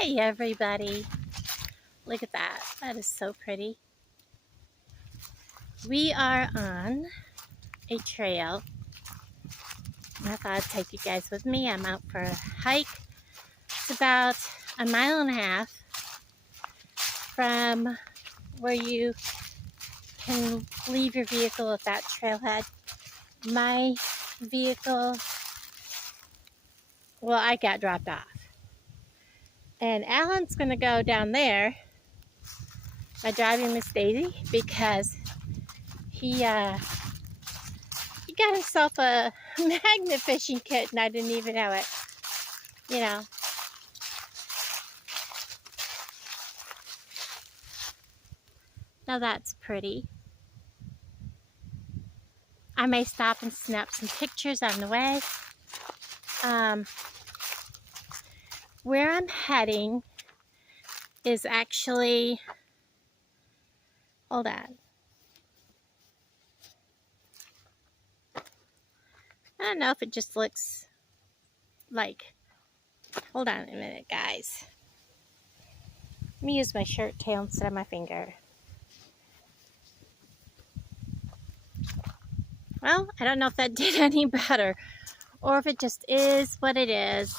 Hey everybody, look at that. That is so pretty. We are on a trail. I thought I'd take you guys with me. I'm out for a hike. It's about 1.5 miles from where you can leave your vehicle at that trailhead. My vehicle, well, I got dropped off. And Alan's going to go down there. My driving Miss Daisy, because he got himself a magnet fishing kit and I didn't even know it. You know. Now that's pretty. I may stop and snap some pictures on the way. Where I'm heading is actually, hold on. I don't know if it just looks like, hold on a minute guys. Let me use my shirt tail instead of my finger. Well, I don't know if that did any better or if it just is what it is.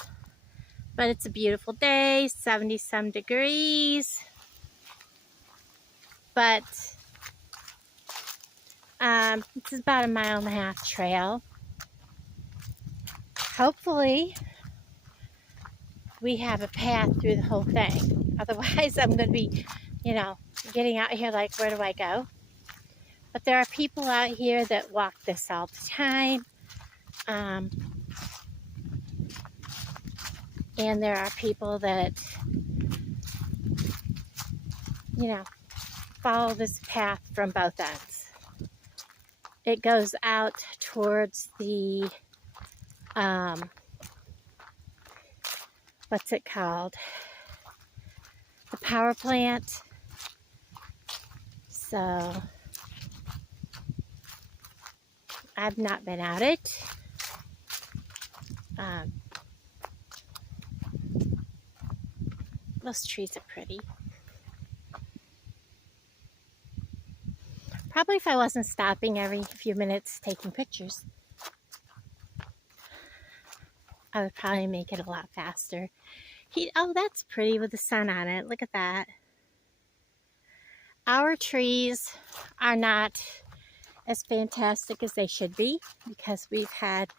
But it's a beautiful day, 70-some degrees. But this is about 1.5 mile trail. Hopefully, we have a path through the whole thing. Otherwise, I'm going to be, getting out here like, where do I go? But there are people out here that walk this all the time. And there are people that, follow this path from both ends. It goes out towards the, what's it called? The power plant. So, I've not been at it. Those trees are pretty. Probably if I wasn't stopping every few minutes taking pictures, I would probably make it a lot faster. Oh, that's pretty with the sun on it. Look at that. Our trees are not as fantastic as they should be because we've had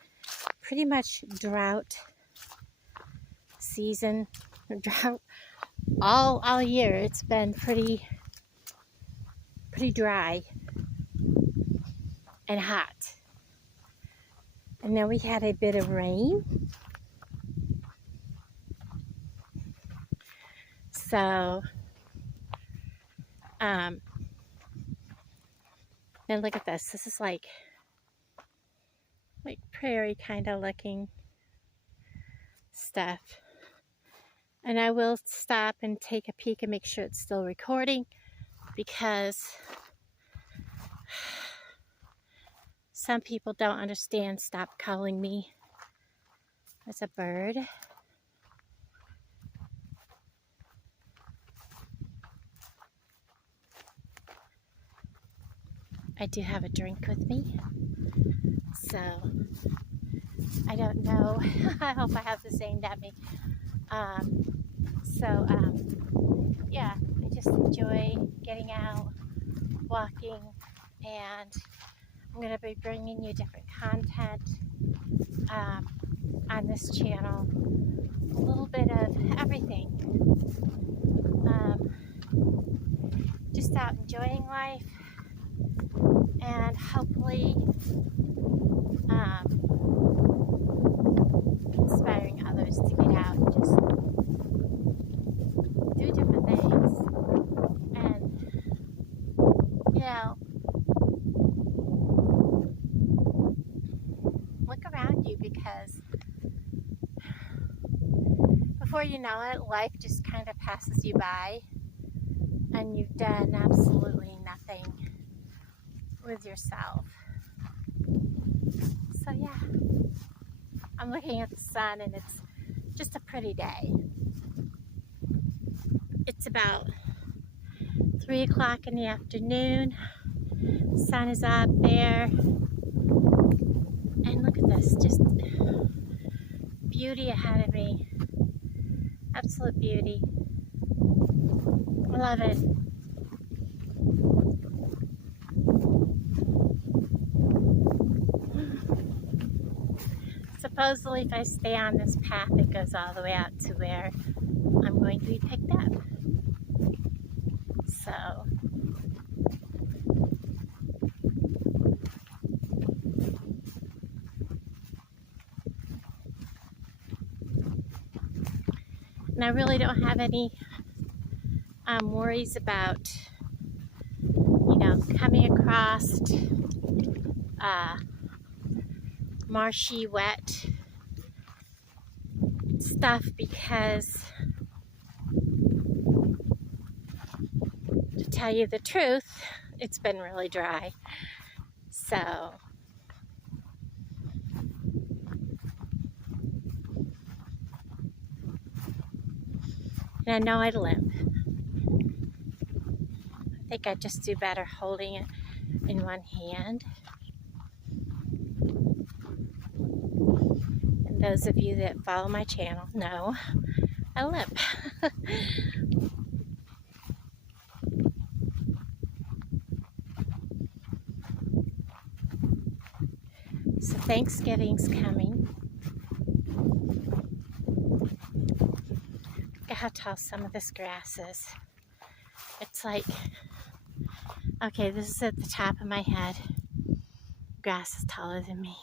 pretty much drought season, drought all year. It's been pretty dry and hot. And then we had a bit of rain. So, then look at this. This is like prairie kind of looking stuff. And I will stop and take a peek and make sure it's still recording because some people don't understand. Stop calling me. There's a bird. I do have a drink with me, so I don't know. I hope I have the same at me. Yeah, I just enjoy getting out, walking, and I'm going to be bringing you different content on this channel, a little bit of everything. Just out enjoying life and hopefully inspiring others to get out and just do different things. And, look around you because before you know it, life just kind of passes you by and you've done absolutely nothing with yourself. So yeah, I'm looking at the sun and it's just a pretty day. It's about 3 o'clock in the afternoon. Sun is up there. And look at this, just beauty ahead of me. Absolute beauty. I love it. Supposedly, if I stay on this path, it goes all the way out to where I'm going to be picked up. So, and I really don't have any worries about, coming across marshy, wet stuff, because to tell you the truth, it's been really dry. So, and I know I'd limp. I think I'd just do better holding it in one hand. And those of you that follow my channel know I limp. So Thanksgiving's coming. Look at how tall some of this grass is. It's like, okay, this is at the top of my head. Grass is taller than me.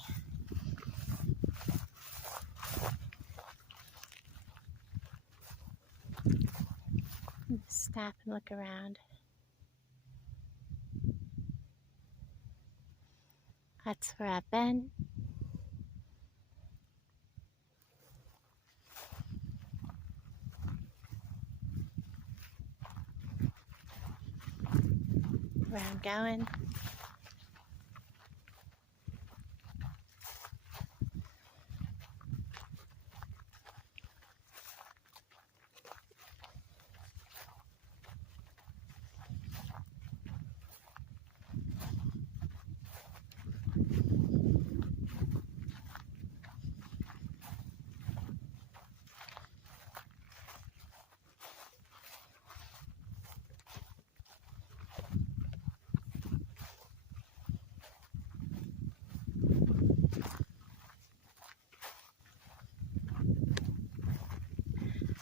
Stop and look around. That's where I've been. Where I'm going.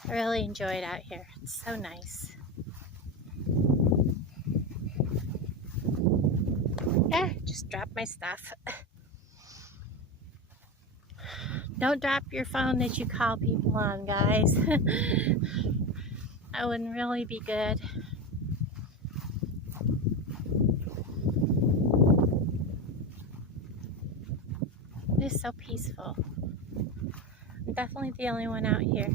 I really enjoy it out here. It's so nice. Just dropped my stuff. Don't drop your phone that you call people on, guys. That wouldn't really be good. It is so peaceful. I'm definitely the only one out here.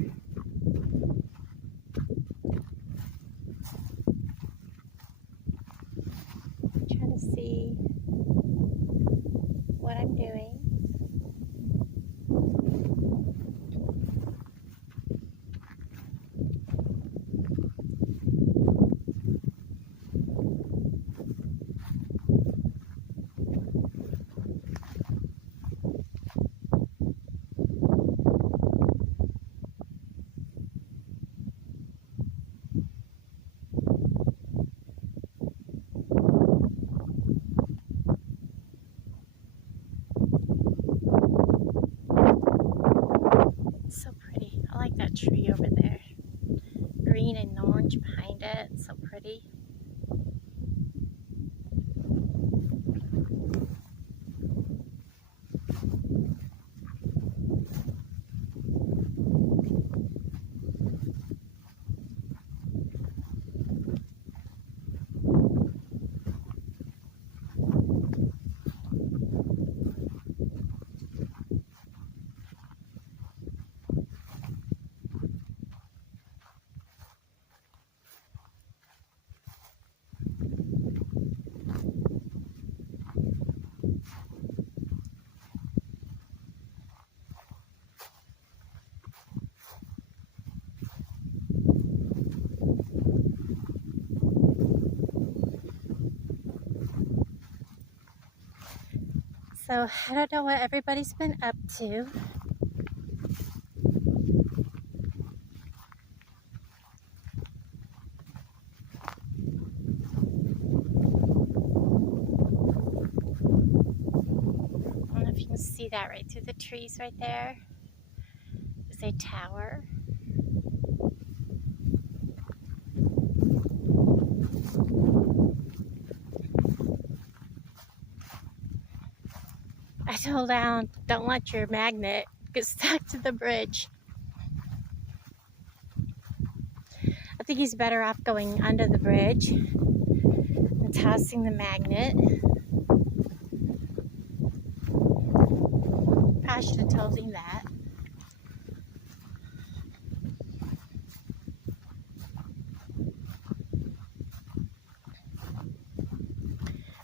I'm trying to see what I'm doing. So pretty. I like that tree over there. Green and orange behind it. It's so pretty. So I don't know what everybody's been up to. I don't know if you can see that right through the trees right there. There's a tower. I told Alan, don't let your magnet get stuck to the bridge. I think he's better off going under the bridge and tossing the magnet. Probably should have told him that.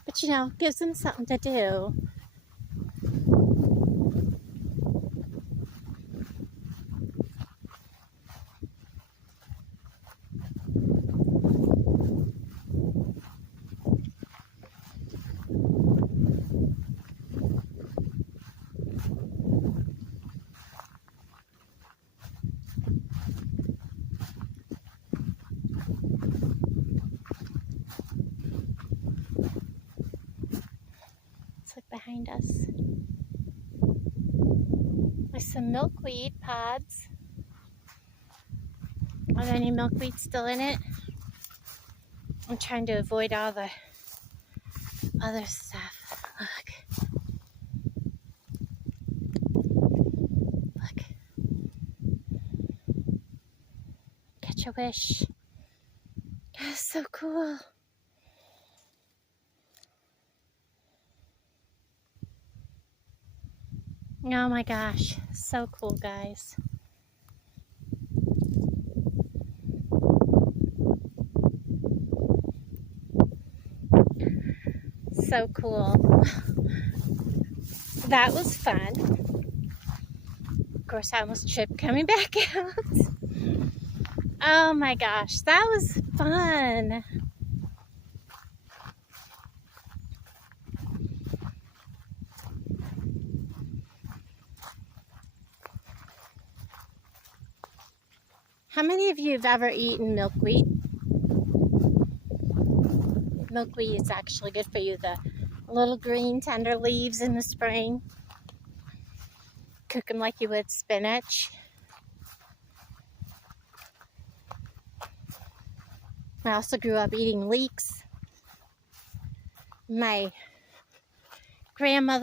But you know, gives him something to do. Let's look behind us. There's some milkweed pods. Are there any milkweed still in it? I'm trying to avoid all the other stuff. Look. Look. Catch a wish. That's so cool. Oh my gosh, so cool, guys. So cool. That was fun. Of course, I almost tripped coming back out. Oh my gosh, that was fun. How many of you have ever eaten milkweed? Milkweed is actually good for you. The little green tender leaves in the spring. Cook them like you would spinach. I also grew up eating leeks. My grandma,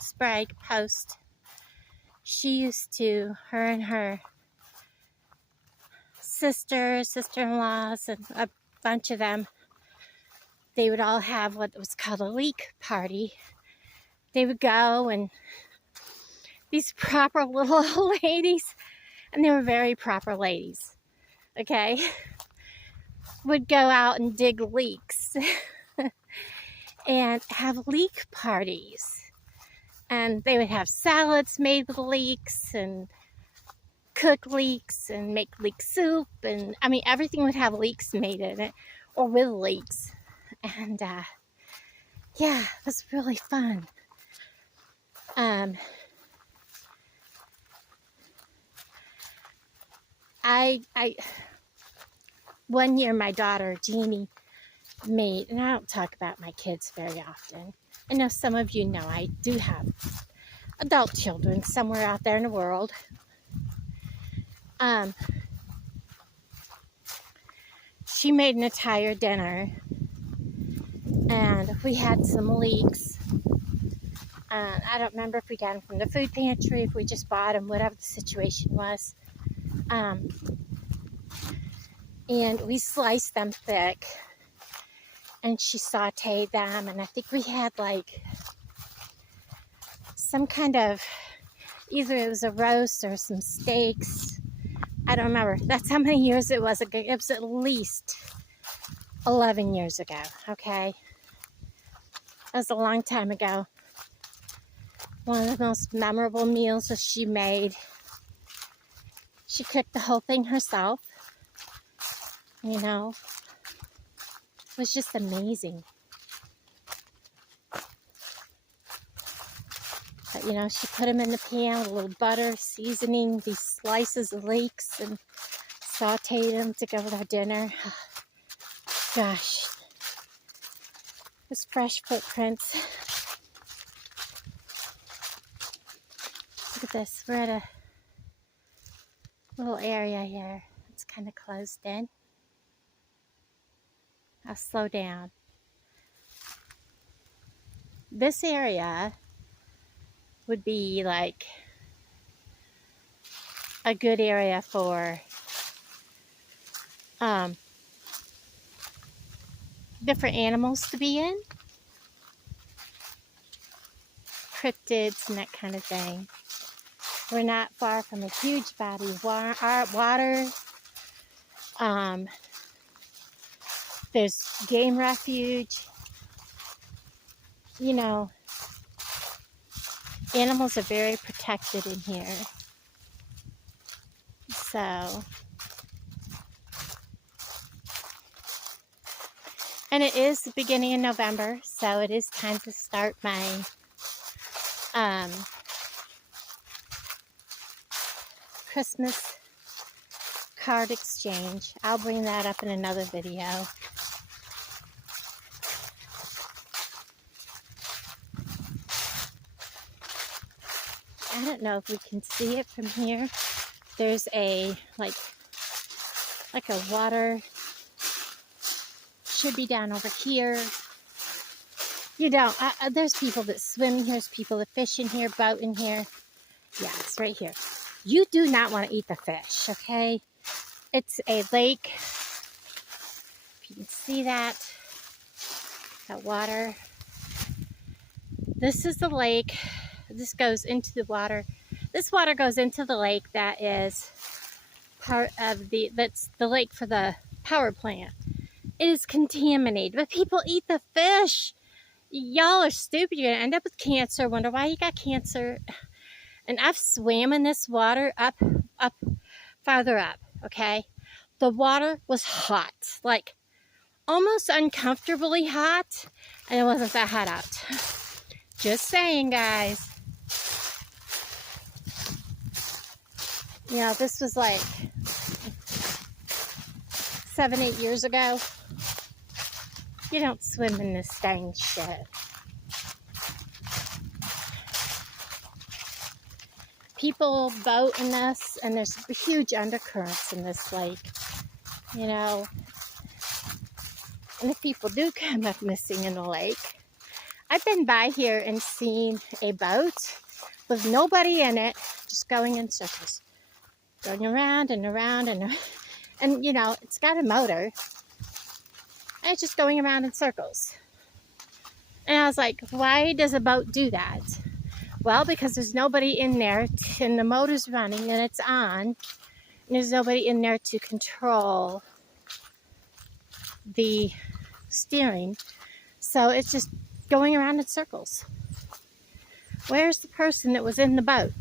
Sprague Post, she used to, her and her sister-in-laws, and a bunch of them, they would all have what was called a leek party. They would go, and these proper little old ladies, and they were very proper ladies, okay, would go out and dig leeks and have leek parties. And they would have salads made with leeks and cook leeks and make leek soup. And I mean, everything would have leeks made in it or with leeks. And yeah, it was really fun. One year my daughter Jeannie made, and I don't talk about my kids very often. I know some of you know I do have adult children somewhere out there in the world. She made an entire dinner, and we had some leeks. I don't remember if we got them from the food pantry, if we just bought them, whatever the situation was. And we sliced them thick, and she sauteed them, and I think we had like some kind of, either it was a roast or some steaks. I don't remember. That's how many years it was ago. It was at least 11 years ago, okay? That was a long time ago. One of the most memorable meals that she made. She cooked the whole thing herself. You know, it was just amazing. But, you know, she put them in the pan with a little butter, seasoning these slices of leeks, and sauteed them to go with our dinner. Gosh, this fresh footprints. Look at this. We're at a little area here. It's kind of closed in. I'll slow down. This area would be like a good area for different animals to be in. Cryptids and that kind of thing. We're not far from a huge body of water. There's game refuge. You know, animals are very protected in here. So, and it is the beginning of November, so it is time to start my Christmas card exchange. I'll bring that up in another video. I don't know if we can see it from here. There's a like a water, should be down over here. You don't. There's people that swim in here. There's people that fish in here, boat in here. Yeah, it's right here. You do not want to eat the fish, okay? It's a lake. If you can see that water. This is the lake. This goes into the water. This water goes into the lake that is part of that's the lake for the power plant. It is contaminated, but people eat the fish. Y'all are stupid. You're gonna end up with cancer. Wonder why you got cancer. And I've swam in this water up, farther up, okay? The water was hot, like almost uncomfortably hot, and it wasn't that hot out. Just saying, guys. You know, this was like 7-8 years ago. You don't swim in this dang shit. People boat in this, and there's huge undercurrents in this lake, you know. And if people do come up missing in the lake, I've been by here and seen a boat with nobody in it, just going in circles, going around and around and around. And you know, it's got a motor, and it's just going around in circles. And I was like, why does a boat do that? Well, because there's nobody in there, and the motor's running, and it's on, and there's nobody in there to control the steering. So it's just going around in circles. Where's the person that was in the boat?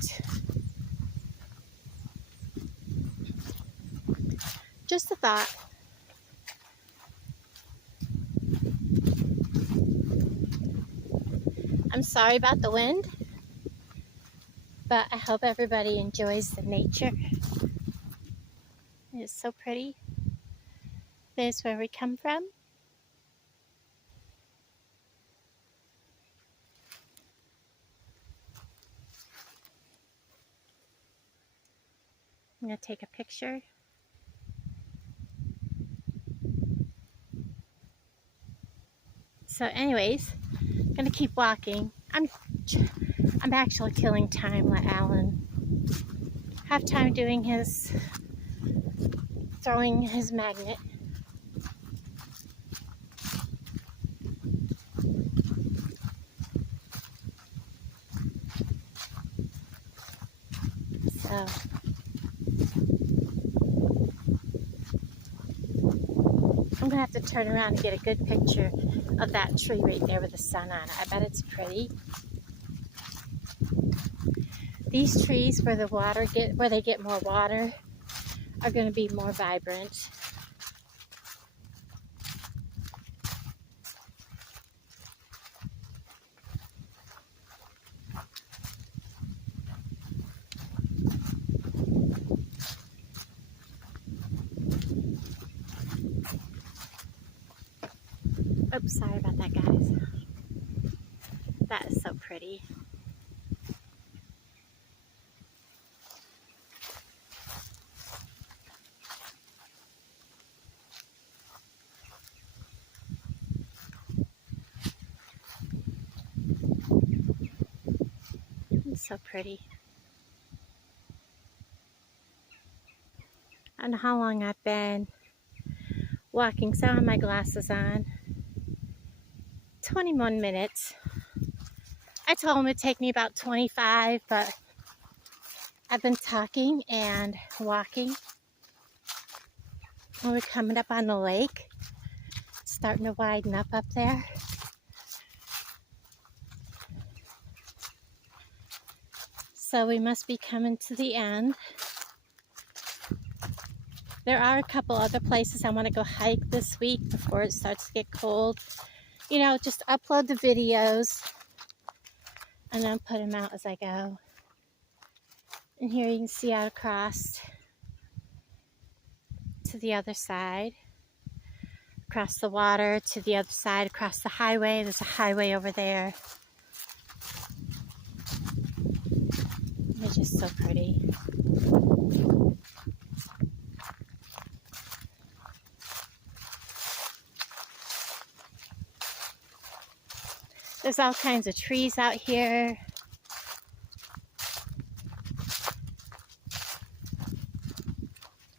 Just a thought. I'm sorry about the wind, but I hope everybody enjoys the nature. It is so pretty. There's where we come from. I'm going to take a picture. So anyways, I'm going to keep walking. I'm actually killing time. Let Alan have time doing his, throwing his magnet. So I'm going to have to turn around and get a good picture of that tree right there with the sun on it. I bet it's pretty. These trees where they get more water are going to be more vibrant. Oops, sorry about that, guys. That is so pretty. It's so pretty. I don't know how long I've been walking, so I have my glasses on. 21 minutes. I told him it'd take me about 25, but I've been talking and walking. And we're coming up on the lake. It's starting to widen up there. So we must be coming to the end. There are a couple other places I want to go hike this week before it starts to get cold. You know, just upload the videos and then put them out as I go. And here you can see out across to the other side. Across the water to the other side, across the highway. There's a highway over there. It's just so pretty. There's all kinds of trees out here.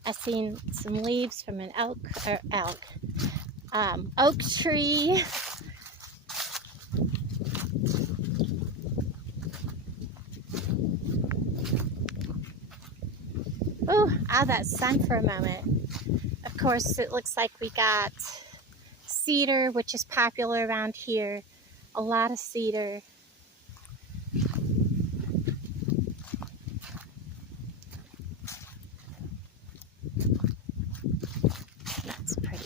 I've seen some leaves from an oak tree. Oh, out of that sun for a moment. Of course, it looks like we got cedar, which is popular around here. A lot of cedar. That's pretty.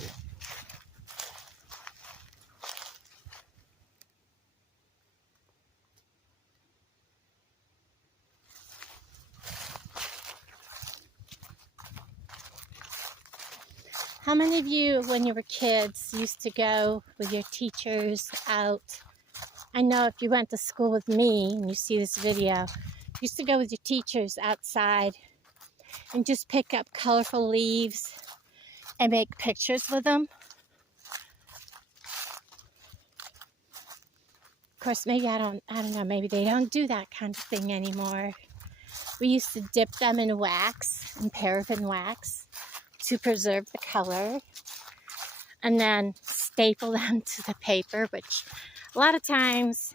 How many of you, when you were kids, used to go with your teachers out? I know if you went to school with me and you see this video, you used to go with your teachers outside and just pick up colorful leaves and make pictures with them. Of course, maybe I don't know, maybe they don't do that kind of thing anymore. We used to dip them in wax, in paraffin wax, to preserve the color, and then staple them to the paper, which a lot of times,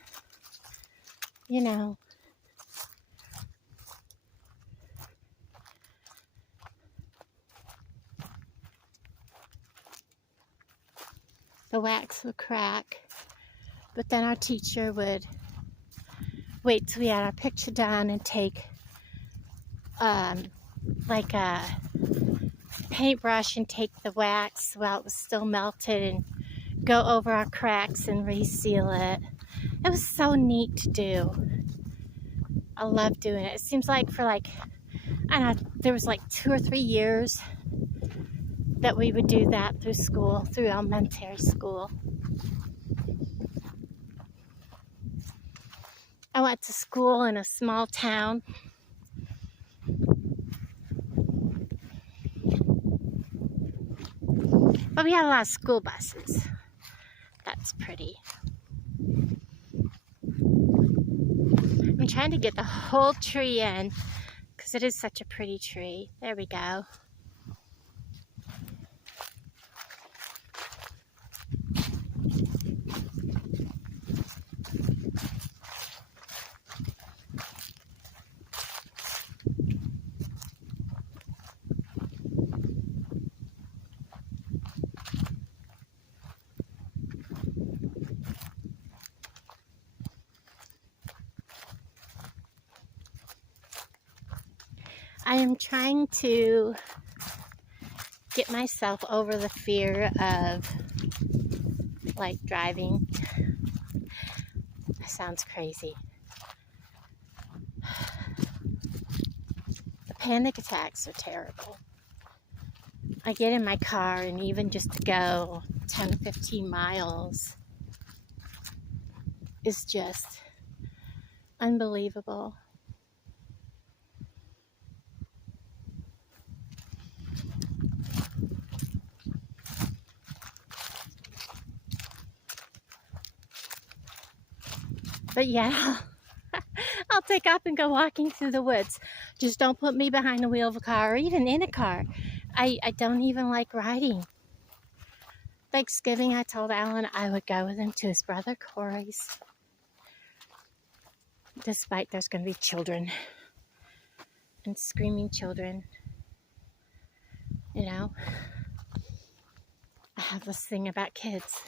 you know, the wax would crack, but then our teacher would wait till we had our picture done and take like a paintbrush and take the wax while it was still melted and go over our cracks and reseal it. It was so neat to do. I love doing it. It seems like for I don't know, there was like 2 or 3 years that we would do that through school, through elementary school. I went to school in a small town. But we had a lot of school buses. That's pretty. I'm trying to get the whole tree in because it is such a pretty tree. There we go. I am trying to get myself over the fear of like driving. That sounds crazy. The panic attacks are terrible. I get in my car and even just to go 10, 15 miles is just unbelievable. But yeah, I'll take off and go walking through the woods. Just don't put me behind the wheel of a car or even in a car. I don't even like riding. Thanksgiving, I told Alan I would go with him to his brother Corey's. Despite there's going to be children and screaming children. You know, I have this thing about kids.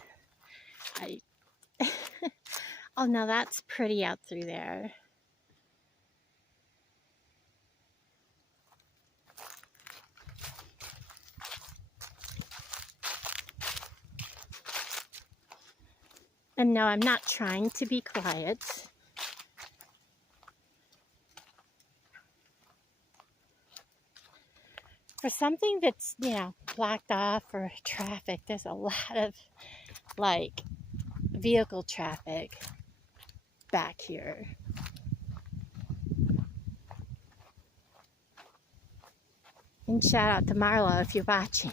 Oh no, that's pretty out through there. And no, I'm not trying to be quiet. For something that's, you know, blocked off for traffic, there's a lot of, like, vehicle traffic back here. And shout out to Marlo if you're watching.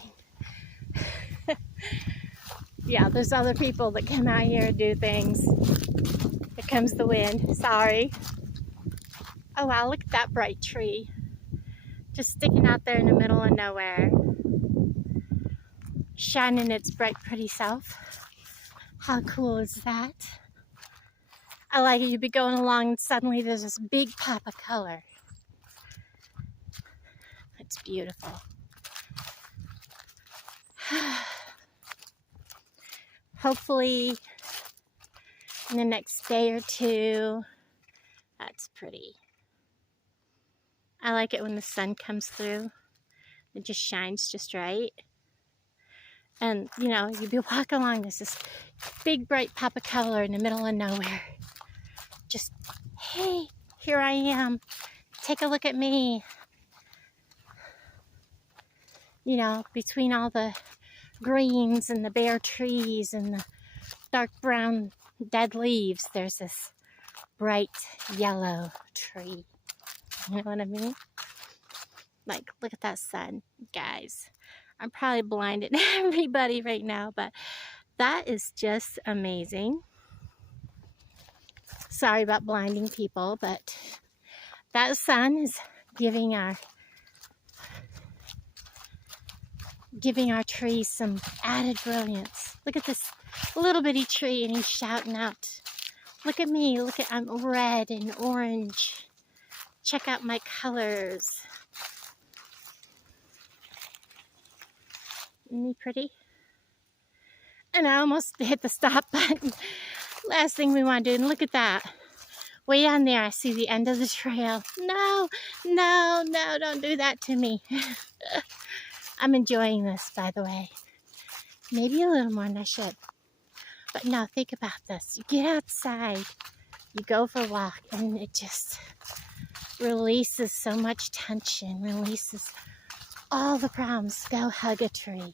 Yeah, there's other people that come out here and do things. Here comes the wind. Sorry. Oh wow, look at that bright tree. Just sticking out there in the middle of nowhere. Shining its bright, pretty self. How cool is that? I like it. You'd be going along and suddenly there's this big pop of color. It's beautiful. Hopefully in the next day or two, that's pretty. I like it when the sun comes through. It just shines just right. And, you know, you'd be walking along, there's this big bright pop of color in the middle of nowhere. Just, hey, here I am. Take a look at me. You know, between all the greens and the bare trees and the dark brown dead leaves, there's this bright yellow tree. You know what I mean? Like, look at that sun, guys. I'm probably blinding everybody right now, but that is just amazing. Sorry about blinding people, but that sun is giving our trees some added brilliance. Look at this little bitty tree and he's shouting out, look at me, look at, I'm red and orange. Check out my colors. Isn't he pretty? And I almost hit the stop button. Last thing we want to do, and look at that. Way down there, I see the end of the trail. No, no, no, don't do that to me. I'm enjoying this, by the way. Maybe a little more than I should. But no, think about this. You get outside, you go for a walk, and it just releases so much tension, releases all the problems. Go hug a tree.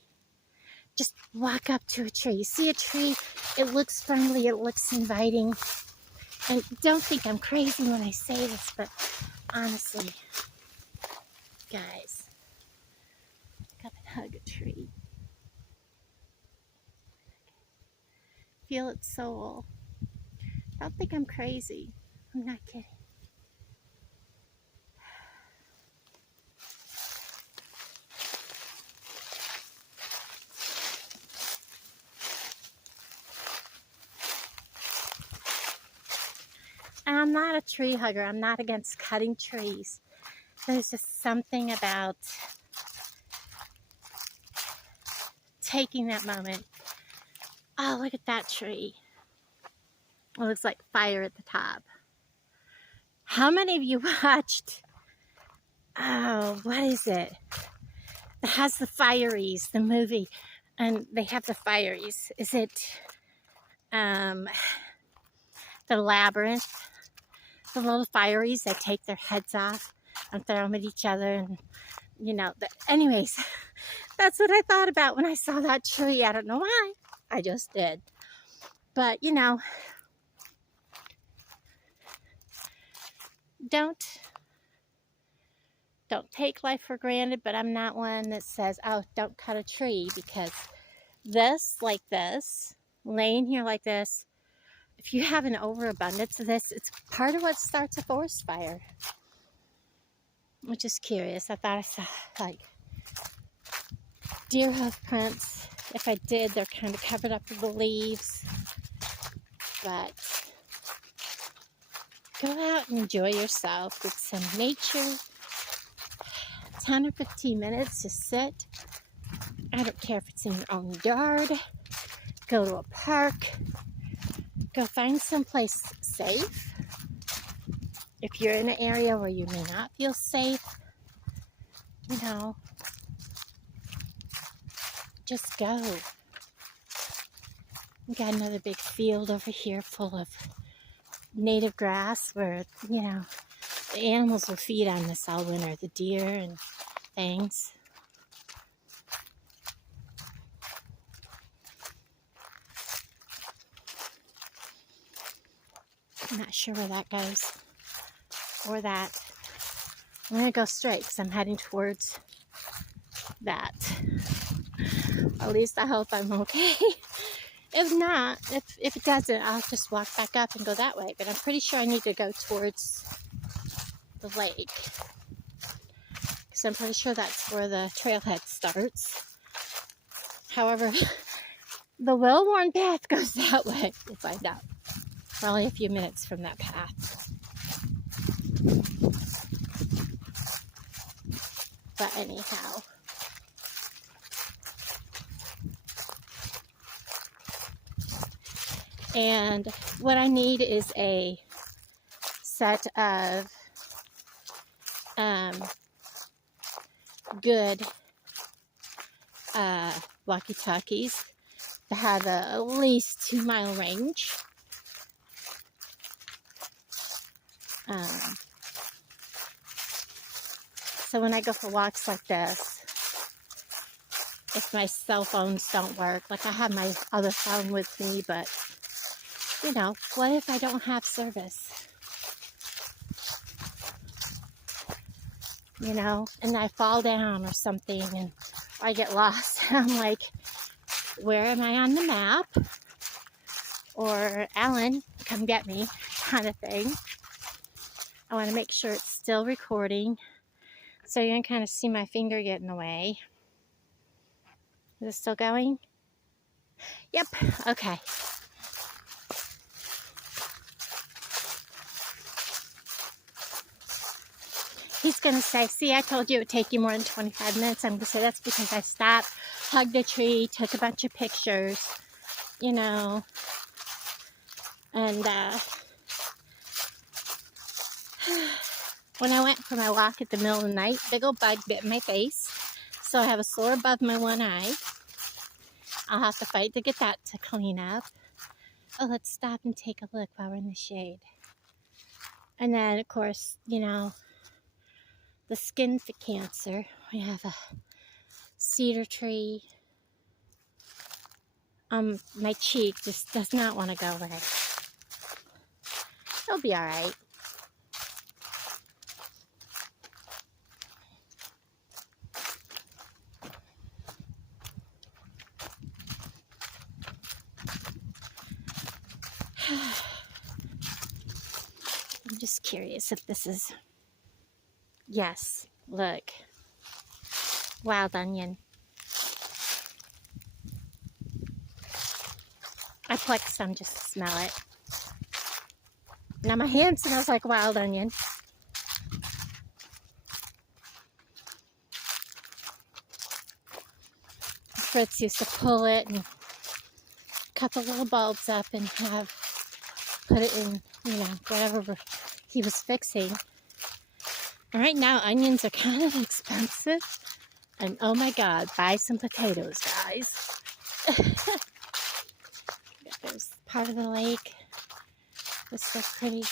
Just walk up to a tree. See a tree, it looks friendly, it looks inviting. And don't think I'm crazy when I say this, but honestly, guys, come and hug a tree. Feel its soul. Don't think I'm crazy. I'm not kidding. And I'm not a tree hugger. I'm not against cutting trees. There's just something about taking that moment. Oh, look at that tree. It looks like fire at the top. How many of you watched, oh, what is it? It has the Fireys, the movie, and they have the Fireys. Is it the Labyrinth? The little Fireys, they take their heads off and throw them at each other, and you know, anyways, that's what I thought about when I saw that tree. I don't know why. I just did. But, you know, don't take life for granted, but I'm not one that says, oh, don't cut a tree, because this, like this, laying here like this, if you have an overabundance of this, it's part of what starts a forest fire. I'm just curious. I thought I saw like deer hoof prints. If I did, they're kind of covered up with the leaves. But go out and enjoy yourself with some nature. 10 or 15 minutes to sit. I don't care if it's in your own yard. Go to a park. Go find someplace safe. If you're in an area where you may not feel safe, you know, just go. We got another big field over here full of native grass where, you know, the animals will feed on this all winter, the deer and things. I'm not sure where that goes, or that. I'm going to go straight because I'm heading towards that. At least I hope I'm okay. If not, if it doesn't, I'll just walk back up and go that way. But I'm pretty sure I need to go towards the lake, because I'm pretty sure that's where the trailhead starts. However, the well-worn path goes that way, we'll find out. We're only a few minutes from that path. But anyhow, and what I need is a set of good walkie-talkies that have at least 2-mile range. So when I go for walks like this, if my cell phones don't work, like I have my other phone with me, but you know, what if I don't have service? You know, and I fall down or something and I get lost. I'm like, where am I on the map? Or Alan, come get me, kind of thing. I want to make sure it's still recording. So you can kind of see my finger get in the way. Is it still going? Yep, okay. He's going to say, see, I told you it would take you more than 25 minutes. I'm going to say that's because I stopped, hugged a tree, took a bunch of pictures, you know. And when I went for my walk at the middle of the night, big old bug bit my face. So I have a sore above my one eye. I'll have to fight to get that to clean up. Oh, let's stop and take a look while we're in the shade. And then, of course, you know, the skin for cancer. We have a cedar tree. My cheek just does not want to go away. It'll be all right. I'm just curious if this is... Yes, look. Wild onion. I plucked some just to smell it. Now my hand smells like wild onion. Fritz used to pull it and cut the little bulbs up and put it in, you know, whatever he was fixing. And right now onions are kind of expensive. And oh my God, buy some potatoes, guys. There's part of the lake. It's so pretty.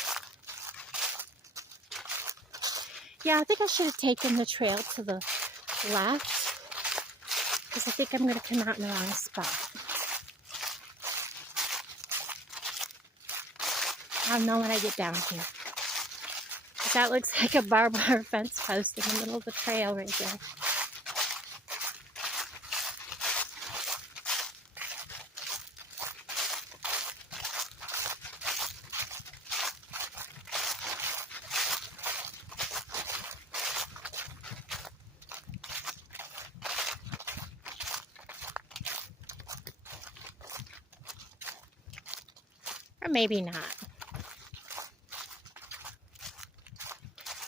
Yeah, I think I should have taken the trail to the left, because I think I'm going to come out in the wrong spot. I'll know when I get down here. That looks like a barbed wire fence post in the middle of the trail right there. Or maybe not.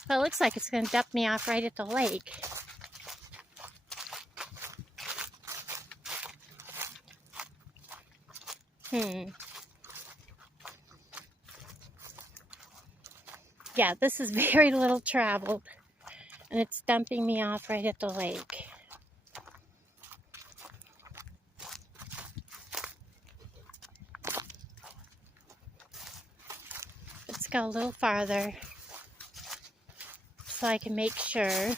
But it looks like it's going to dump me off right at the lake. Yeah, this is very little traveled. And it's dumping me off right at the lake. Let's go a little farther so I can make sure.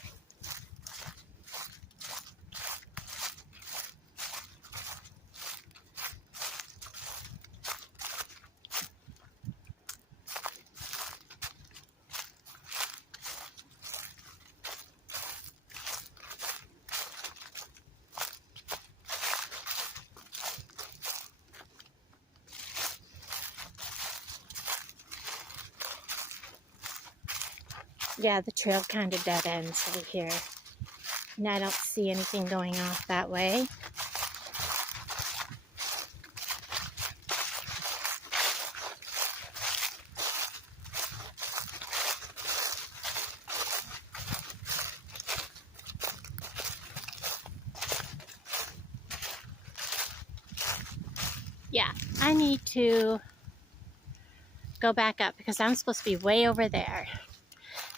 Yeah, the trail kind of dead ends over here. And I don't see anything going off that way. Yeah, I need to go back up because I'm supposed to be way over there.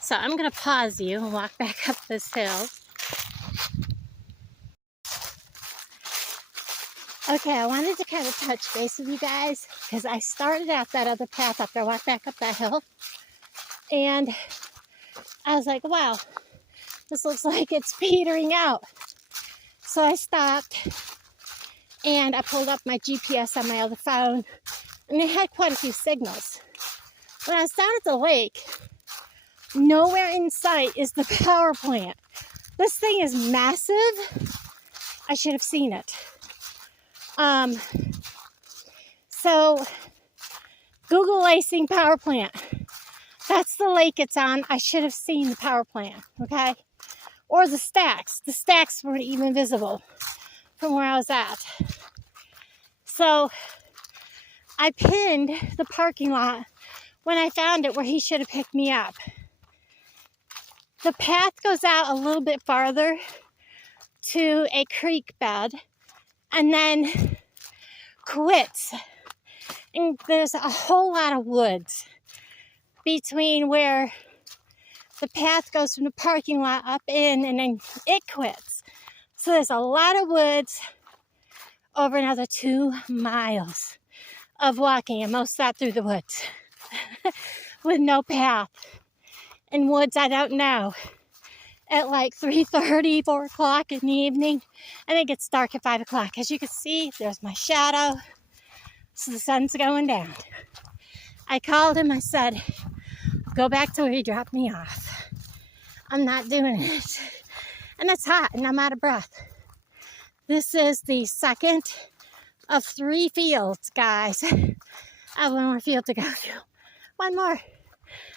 So I'm going to pause you and walk back up this hill. Okay, I wanted to kind of touch base with you guys because I started out that other path up there, walked back up that hill, and I was like, wow, this looks like it's petering out. So I stopped and I pulled up my GPS on my other phone, and it had quite a few signals. When I was down at the lake, nowhere in sight is the power plant. This thing is massive. I should have seen it. So Google Cygne Power Plant. That's the lake it's on. I should have seen the power plant, okay? Or the stacks. The stacks weren't even visible from where I was at. So I pinned the parking lot when I found it where he should have picked me up. The path goes out a little bit farther to a creek bed and then quits. And there's a whole lot of woods between where the path goes from the parking lot up in and then it quits. So there's a lot of woods over another 2 miles of walking, and most of that through the woods with no path. And woods I don't know at like 3:30, 4 o'clock in the evening, and it gets dark at 5 o'clock. As you can see, there's my shadow. So the sun's going down. I called him. I said, go back to where he dropped me off. I'm not doing it. And it's hot and I'm out of breath. This is the second of 3 fields, guys. I have one more field to go through. One more.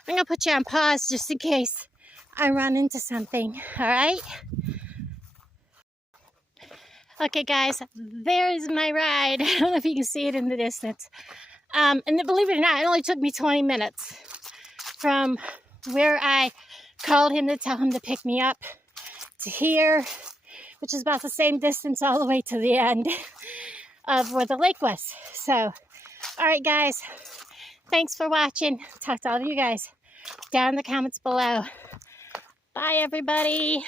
I'm going to put you on pause just in case I run into something. All right? Okay, guys, there's my ride. I don't know if you can see it in the distance. And believe it or not, it only took me 20 minutes from where I called him to tell him to pick me up to here, which is about the same distance all the way to the end of where the lake was. So, all right, guys, thanks for watching. Talk to all of you guys down in the comments below. Bye, everybody.